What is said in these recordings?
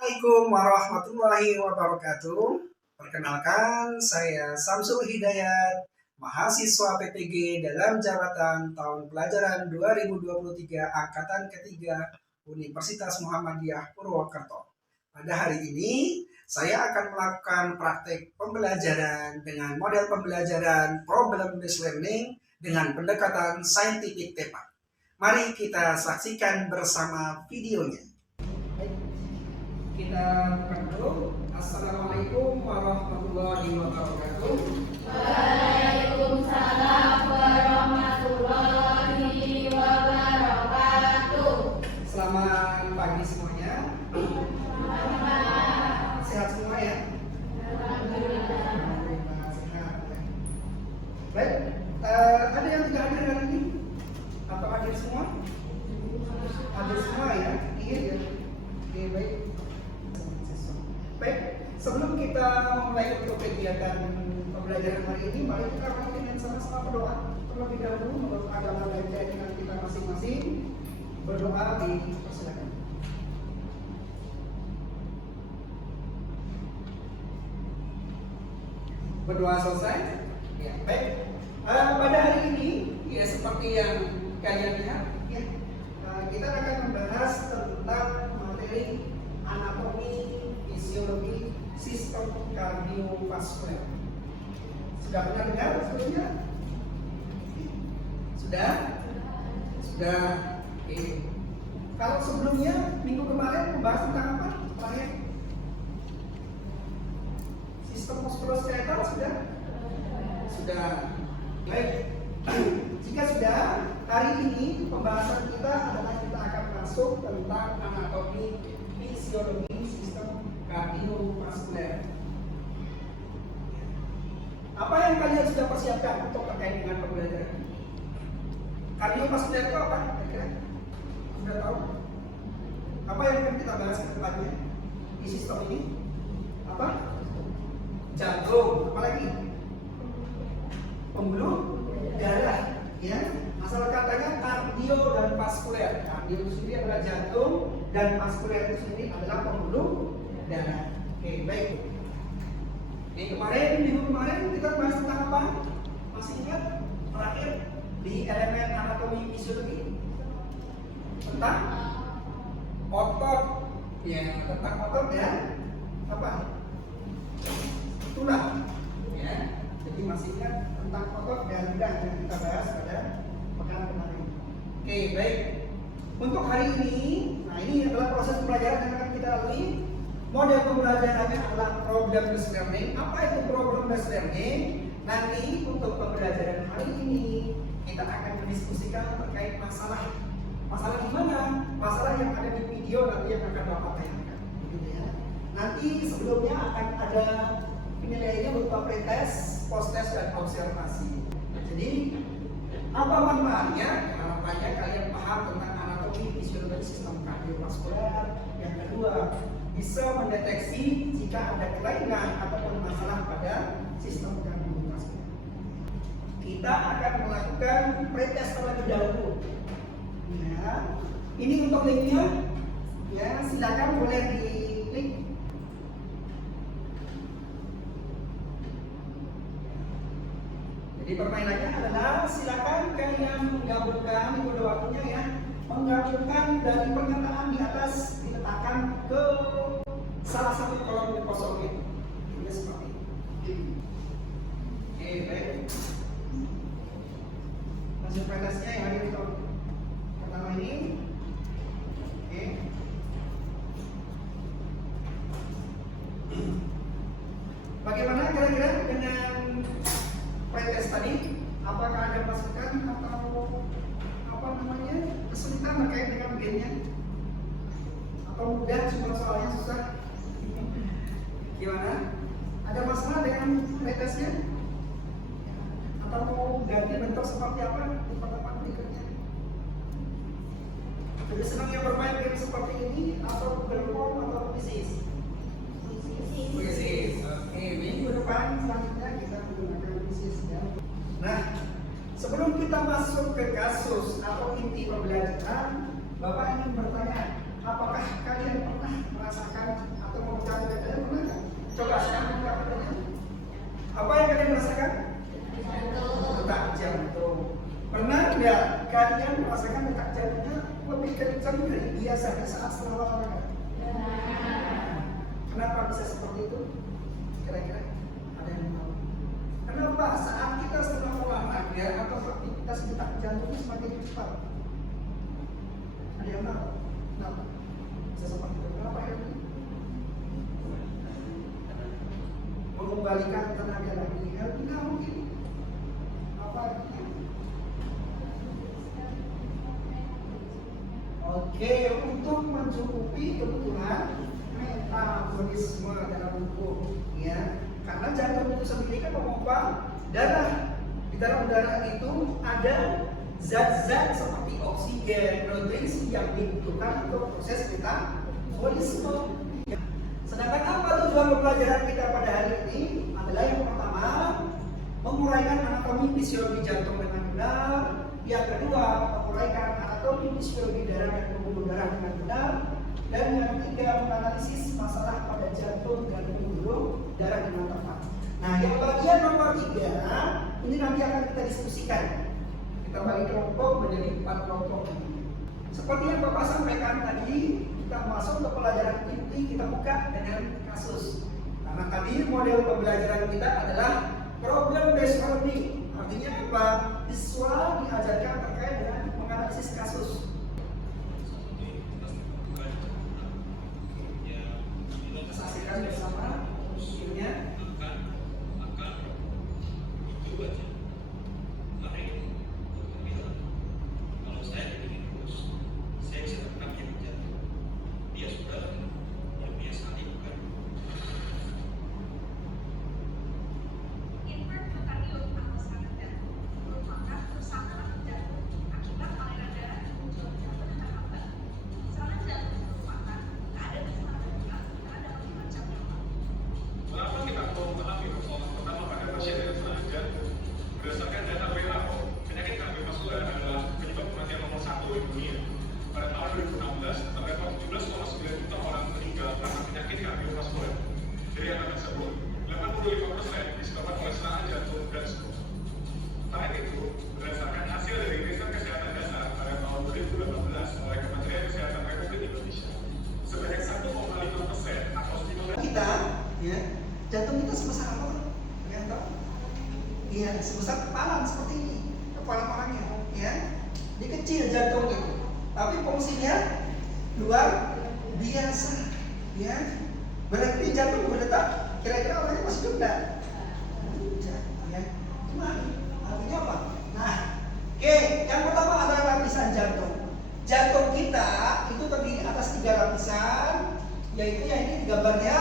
Assalamualaikum warahmatullahi wabarakatuh. Perkenalkan, saya Samsul Hidayat, mahasiswa PPG dalam jabatan tahun pelajaran 2023 Angkatan Ketiga Universitas Muhammadiyah Purwokerto. Pada hari ini, saya akan melakukan praktek pembelajaran dengan model pembelajaran problem-based learning dengan pendekatan scientific tepat. Mari kita saksikan bersama videonya. Kita buka dulu. Assalamualaikum warahmatullahi wabarakatuh. Waalaikumsalam warahmatullahi wabarakatuh. Selamat pagi semuanya. Sehat semua ya? Alhamdulillah sehat. Baik, ada yang tidak hadir hari ini? Atau hadir semua? Hadir semua ya? Iya ya. Oke, baik. Baik, sebelum kita memulai untuk kegiatan pembelajaran hari ini, mari kita awali dengan sama-sama berdoa. Terlebih dahulu menurut agama dan keyakinan kita masing-masing, berdoa dipersilakan. Berdoa selesai? Ya, baik. Pada hari ini, ya seperti yang kalian lihat, ya, kita akan membahas tentang materi anatomi fisiologi sistem kardiovaskuler. Sudah pernah dengar sebelumnya? Sudah? Sudah. Oke. Kalau sebelumnya minggu kemarin membahas tentang apa? Terakhir sistem muskuloskeletal sudah? Sudah. Baik. Jika sudah, hari ini pembahasan kita adalah kita akan masuk tentang anatomi fisiologi sistem kardiovaskuler. Apa yang kalian sudah persiapkan untuk terkait dengan pembelajaran? Kardiovaskuler itu apa? Kira-kira sudah tahu? Apa yang akan kita bahas ke depannya di sistem ini? Apa? Jantung. Apa lagi? Pembuluh darah. Ya. Asal katanya kardio dan vaskuler. Kardio itu sendiri adalah jantung dan vaskuler itu sendiri adalah pembuluh darah. Oke, baik. Minggu kemarin kita bahas tentang apa? Masih ingat? Terakhir di elemen anatomi fisiologi tentang otot, ya, tentang otot dan apa? Tulang, ya. Jadi masih ingat tentang otot dan tulang yang kita bahas pada pekan kemarin. Oke, baik. Untuk hari ini, nah ini adalah proses pembelajaran yang akan kita lalui. Model pembelajarannya adalah problem-based learning. Apa itu problem-based learning? Nanti untuk pembelajaran hari ini kita akan mendiskusikan terkait masalah. Masalah di mana? Masalah yang ada di video nanti yang akan Bapak tayangkan. Gitu ya. Nanti sebelumnya akan ada penilaiannya berupa pretest, post-test, dan observasi. Jadi apa manfaatnya? Harapannya kalian paham tentang anatomi fisiologi sistem kardiovaskuler. Yang kedua, bisa mendeteksi jika ada kelainan ataupun masalah pada sistem kardiovaskuler. Kita akan melakukan pretest terlebih dahulu. Ya, ini untuk linknya. Ya, silakan boleh diklik. Jadi permainannya adalah silakan kalian menggabungkan, ini udah waktunya ya, menggabungkan dari pernyataan di atas diletakkan ke salah satu kolom yang kosong itu. Ini seperti ini. Oke, baik. Hasil pretestnya yang ada di kolom pertama ini. Oke. Bagaimana kira-kira dengan pretest tadi? Apakah ada masukan atau apa namanya kesulitan terkait dengan gamenya? Atau mudah cuma soalnya susah? Gimana? Ada masalah dengan pretestnya? Atau mau ganti bentuk seperti apa di pertemuan berikutnya? Jadi senang yang bermain game seperti ini atau Google Form atau Quizzes? Quizzes. Oke, minggu depan selanjutnya kita menggunakan Quizzes ya. Nah, sebelum kita masuk ke kasus atau inti pembelajaran, Bapak ingin bertanya, Apakah kalian pernah merasakan atau memecah belah dada? Pernah nggak? Coba sekarang buka dadanya. Apa yang kalian rasakan? Detak jantung. Pernah nggak kalian merasakan detak jantungnya lebih kencang dari biasanya saat setelah olahraga? Kenapa bisa seperti itu? Kira-kira ada yang tahu? Kenapa saat kita setelah olahraga atau aktivitas detak jantungnya semakin cepat? Ada yang tahu? Kenapa? Bisa seperti itu. Kenapa ya? Mengembalikan tenaga lagi. Enggak mungkin. Apa? Oke, untuk mencukupi kebutuhan metabolisme dalam tubuh, ya. Karena jantung itu sendiri kan memompa darah. Di dalam darah itu ada zat-zat seperti oksigen, nutrisi yang dibutuhkan untuk proses metabolisme. Sedangkan apa tujuan pembelajaran kita pada hari ini adalah yang pertama, menguraikan anatomi fisiologi jantung dengan benar. Yang kedua, menguraikan anatomi fisiologi darah dan pembuluh darah dengan benar. Dan yang ketiga, menganalisis masalah pada jantung dan pembuluh darah dengan tepat. Nah, yang bagian nomor 3 ini nanti akan kita diskusikan. Kita bagi kelompok menjadi 4 kelompok. Seperti yang Bapak sampaikan tadi, kita masuk ke pelajaran inti, kita buka dengan kasus. Karena tadi model pembelajaran kita adalah problem based learning. Artinya apa? Siswa diajarkan terkait dengan menganalisis kasus. Kita saksikan bersama videonya. Berdasarkan data WHO, penyakit kardiovaskular adalah penyebab kematian nomor 1 di dunia. Pada tahun 2016, terdapat 17,9 juta orang meninggal karena penyakit kardiovaskular. Dari angka tersebut, 85% disebabkan oleh serangan jantung dan stroke. Selain itu, berdasarkan hasil dari riset kesehatan dasar pada tahun 2018 oleh Kementerian Kesehatan Republik Indonesia, sebanyak 1,5% atau stimulasi Kita, ya, jantung kita sebesar apa? Yang tahu? Iya, sebesar kepala seperti ini, kepala orangnya, ya. Dia kecil jantung itu, tapi fungsinya luar biasa, ya. Berarti jantung berdetak, kira-kira orangnya masih hidup enggak? Ya. Gimana? Artinya apa? Nah, oke, yang pertama adalah lapisan jantung. Jantung kita itu terdiri atas 3 lapisan, yaitu yang ini di gambarnya.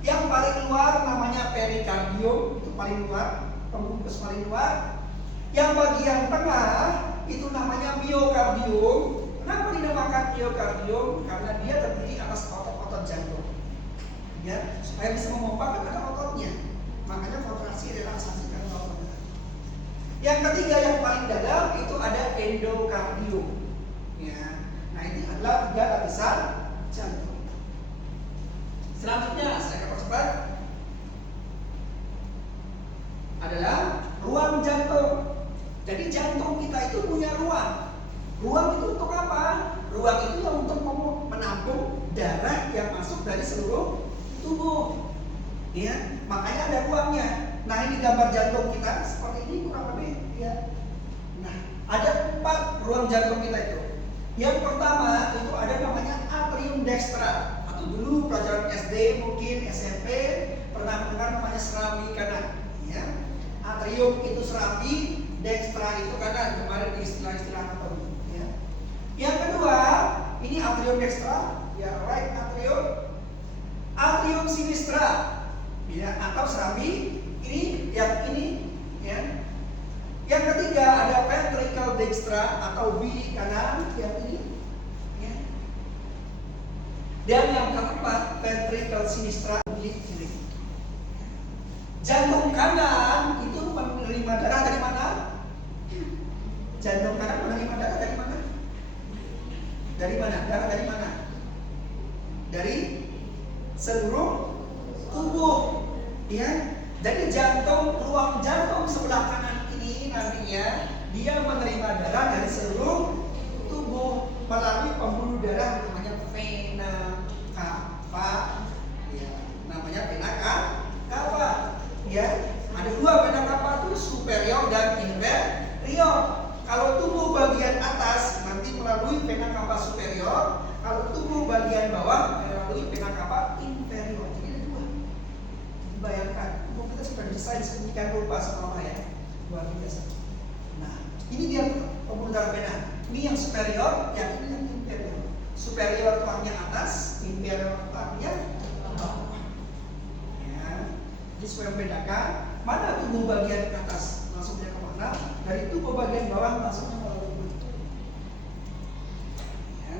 Yang paling luar namanya perikardium, itu paling luar. Pembungkus paling luar. Yang bagian tengah itu namanya miokardium. Kenapa dinamakan miokardium? Karena dia terdiri atas otot-otot jantung. Ya, supaya bisa memompa kan ada ototnya. Makanya kontraksi relaksasi karena ototnya. Yang ketiga yang paling dalam itu ada endokardium. Ya. Nah, ini adalah 3 lapisan jantung. Selanjutnya saya akan percepat. Adalah ruang jantung. Jadi jantung kita itu punya ruang. Ruang itu untuk apa? Ruang itu yang untuk menampung darah yang masuk dari seluruh tubuh. Ya, makanya ada ruangnya. Nah, ini gambar jantung kita seperti ini kurang lebih, ya. Nah, ada 4 ruang jantung kita itu. Yang pertama itu ada namanya atrium dextra, atau dulu pelajaran SD mungkin SMP pernah mendengar namanya serambi kanan. Ya. Atrium itu serambi, dextra itu kanan, kemarin di istilah-istilah anatomi. Ya. Yang kedua, ini atrium dextra, ya right atrium, atrium sinistra, ya atau serambi. Ini yang ini, ya. Yang ketiga ada ventricle dextra atau bilik kanan, yang ini. Ya. Dan yang keempat ventricle sinistra, bilik kiri. Jantung kanan itu menerima darah dari mana? Jantung kanan menerima darah dari mana? Dari mana? Darah dari mana? dari seluruh tubuh, ya. Jadi ruang jantung sebelah kanan ini nantinya dia menerima darah dari seluruh tubuh melalui pembuluh darah namanya vena cava, ya, namanya vena cava, ya. Ada dua vena cava itu superior dan inferior. Kalau tubuh bagian atas nanti melalui vena cava superior, kalau tubuh bagian bawah melalui vena cava inferior. Jadi ada dua. Bayangkan, kita sudah desain sedemikian rupa sama ya, luar biasa. Nah, ini dia pembuluh darah vena. Ini yang superior, yang ini yang inferior. Superior tuangnya atas, inferior tuangnya bawah. Ya, jadi supaya membedakan mana tubuh bagian atas masuknya kemana, dari tubuh bagian bawah masuknya melalui mulut. Ya.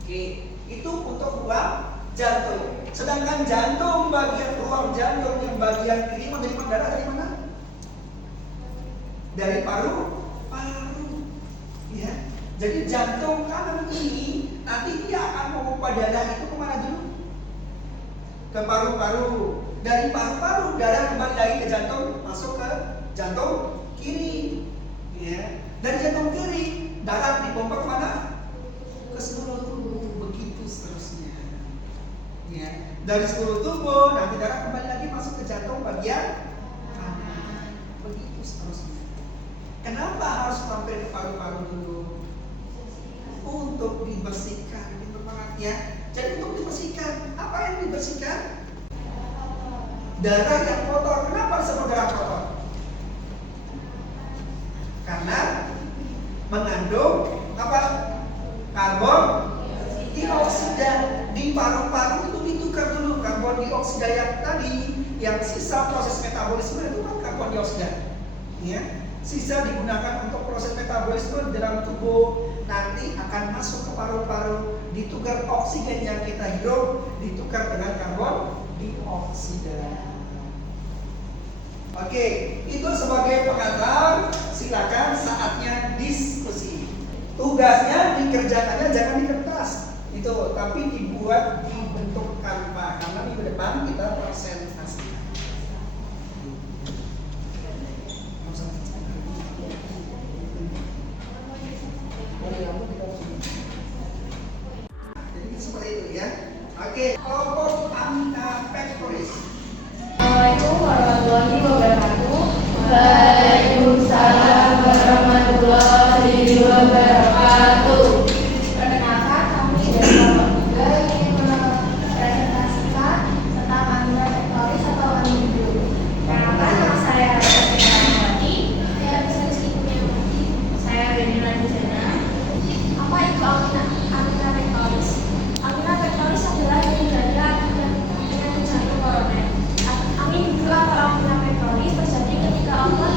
Oke, itu untuk ruang jantung. Sedangkan ruang jantung yang bagian kiri menerima darah dari mana? Dari paru-paru. Ya. Jadi jantung kanan ini nanti dia akan memompa darah itu kemana dulu? Ke paru-paru. Dari paru-paru darah kembali lagi ke jantung, masuk ke jantung kiri. Ya. Dari jantung kiri darah dipompa kemana? Ke seluruh tubuh, begitu seterusnya. Ya. Dari seluruh tubuh nanti darah kembali lagi masuk ke jantung bagian kanan, begitu seterusnya. Kenapa harus mampir ke paru-paru dulu? Untuk dibersihkan, itu pengertian. Jadi untuk dibersihkan, apa yang dibersihkan? Darah yang kotor. Kenapa disebut darah kotor? Karena mengandung apa? Karbon dioksida. Di paru-paru itu ditukar dulu karbon dioksida yang tadi, yang sisa proses metabolisme itu kan karbon dioksida. Ya, sisa digunakan untuk proses metabolisme di dalam tubuh, nanti akan masuk ke paru-paru, ditukar oksigen yang kita hirup, ditukar dengan karbon dioksida. Oke, itu sebagai pengantar. Silakan saatnya diskusi. Tugasnya dikerjakannya jangan di kertas itu, tapi dibuat di bentuk Canva, karena minggu depan kita presentasi. Jadi seperti itu ya. Oke, kelompok Amina Pectoris. Assalamualaikum warahmatullahi wabarakatuh. Waalaikumsalam warahmatullahi wabarakatuh. Perkenalkan, kami dari kelompok 3 ingin mempresentasikan tentang Amina Pectoris atau Amidu. Perkenalkan, nama saya Rizky Rahmawati. Saya Rizky Kurniawati. Saya Benila Dijana. Apa itu Amina Pectoris? Amina Pectoris adalah penyebabnya penyakit jantung koroner. Amidu atau Amina Pectoris terjadi ketika otot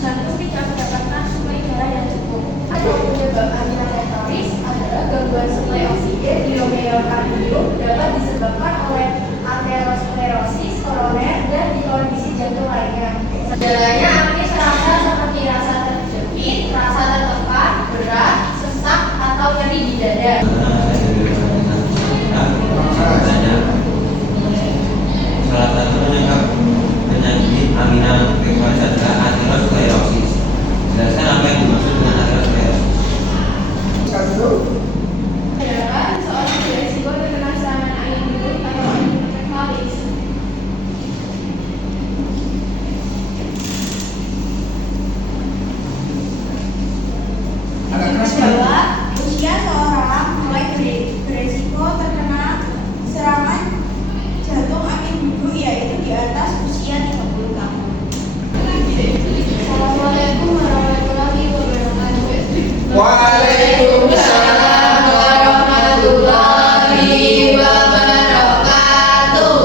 jantung tidak mendapatkan suplai darah yang cukup. Penyebab Amina Pectoris adalah gangguan suplai oksigen di miokardium dapat disebabkan oleh aterosklerosis koroner dan di kondisi jantung lainnya. Gejalanya aktif terasa seperti rasa terjepit, rasa tertekan, berat, sesak, atau nyeri di dada. Salah satu penyakit Amina Pectoris adalah aterosklerosis. Jelaskan apa yang dimaksud dengan aterosklerosis. Sedangkan seorang beresiko terkena serangan Amidu atau Amina Pectoris. Bahwa usia seorang mulai beresiko terkena serangan jantung Amidu yaitu di atas usia 30 tahun. Assalamualaikum warahmatullahi wabarakatuh. Waalaikumsalam warahmatullahi wabarakatuh.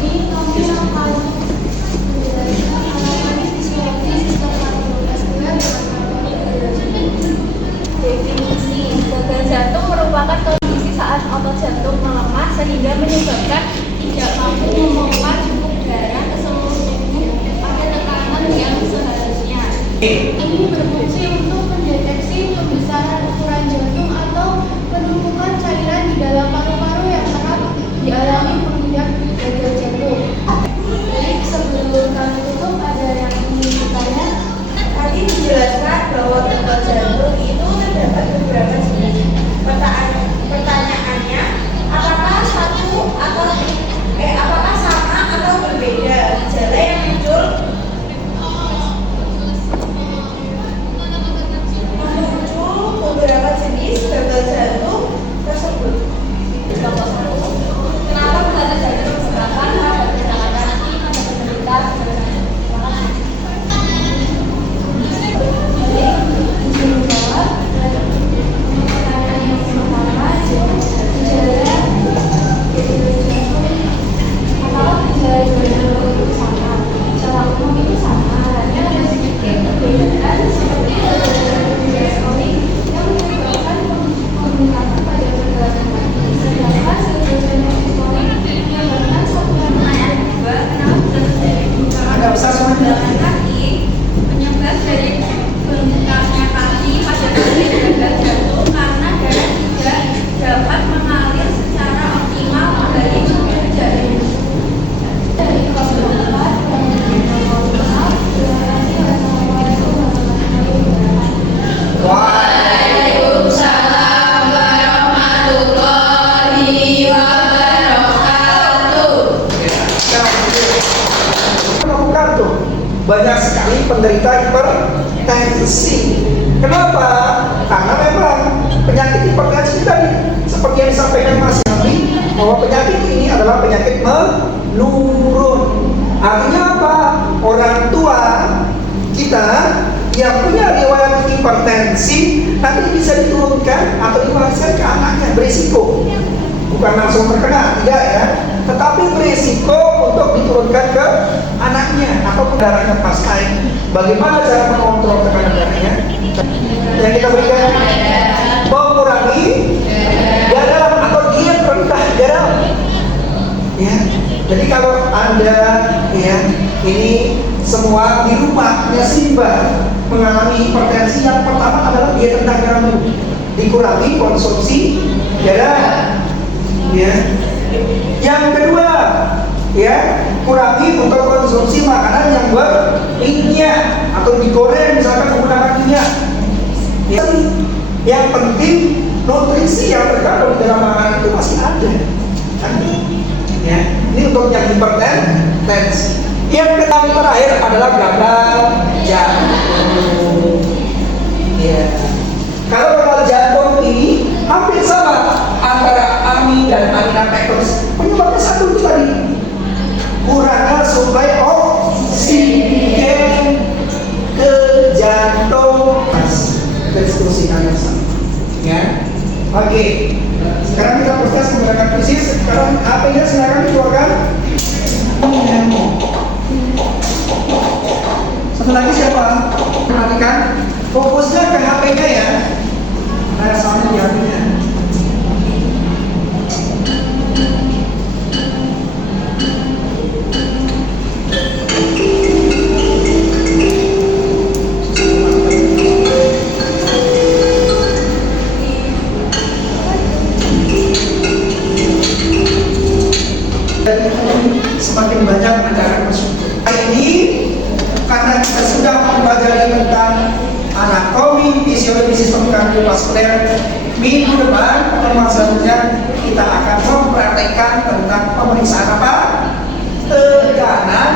Ini kami akan menjelaskan halaman fisiologi sistem kardiovaskular dengan metode definisi. Gagal jantung merupakan kondisi saat otot jantung melemah sehingga menyebabkan tidak mampu memompa cukup darah ke seluruh tubuh pada tekanan yang seharusnya. Ini berfungsi untuk mendeteksi pembesaran ukuran jantung atau penumpukan cairan di dalam paru-paru yang banyak sekali penderita hipertensi. Kenapa? Karena memang penyakit hipertensi tadi seperti yang disampaikan Mas Yami, bahwa penyakit ini adalah penyakit menurun. Artinya apa? Orang tua kita yang punya riwayat hipertensi nanti bisa diturunkan atau diwariskan ke anaknya, berisiko. Bukan langsung terkena, tidak ya, tetapi berisiko untuk diturunkan ke anaknya atau darahnya pas naik. Bagaimana cara mengontrol tekanan darahnya? Yang kita berikan mengurangi garam atau diet rendah garam. Ya, jadi kalau Anda ya ini semua di rumahnya Simba mengalami hipertensi, yang pertama adalah diet rendah garam dulu. Dikurangi konsumsi garam. Ya. Yang kedua, ya, kurangi untuk konsumsi makanan yang berminyak atau digoreng misalkan menggunakan minyak. Ya. Yang penting nutrisi yang terkandung di dalam makanan itu masih ada. Kan? Ya. Ini untuk yang hipertensi. Yang terakhir adalah gagal jantung. Ya. Kalau gagal jantung ini hampir sama antara AMI dan aminapektosis. Penyebabnya satu itu tadi, kurangnya suplai oksigen ke jantung. Diskusinya sama. Ya, oke. Sekarang kita proses menggunakan fisik. Sekarang HP-nya silakan dikeluarkan. Satu lagi siapa? Perhatikan, fokusnya ke HP-nya ya. Nah, soalnya di HP-nya. Semakin banyak acara bersyukur. Ini karena kita sudah mempelajari tentang anatomi fisiologi sistem kardiovaskuler. Minggu depan pertemuan selanjutnya kita akan mempraktekkan tentang pemeriksaan apa? Tekanan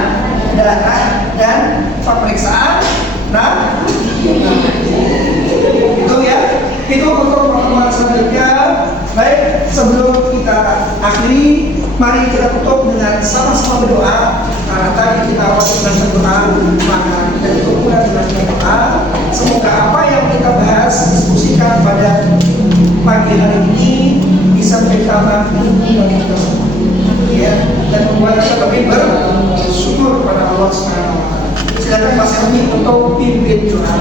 darah dan pemeriksaan itu ya. Itu untuk pertemuan selanjutnya. Baik, sebelum kita akhiri, mari kita tutup dengan sama-sama berdoa. Karena tadi kita awali dengan berdoa, maka kita tutup pula dengan berdoa. Semoga apa yang kita bahas, diskusikan pada pagi hari ini bisa menjadi tambahan ilmu bagi kita semua, ya, dan membuat kita lebih bersyukur kepada Allah Subhanahu wa Ta'ala. Silakan Mas Helmi untuk pimpin doa.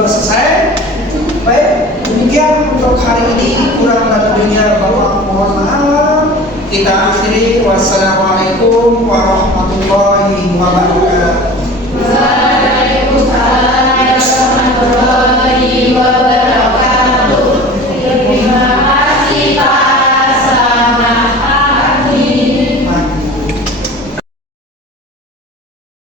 Sudah selesai. Baik, demikian untuk hari ini. Kurang lebihnya Bapak mohon maaf. Kita akhiri. Wassalamualaikum warahmatullahi wabarakatuh.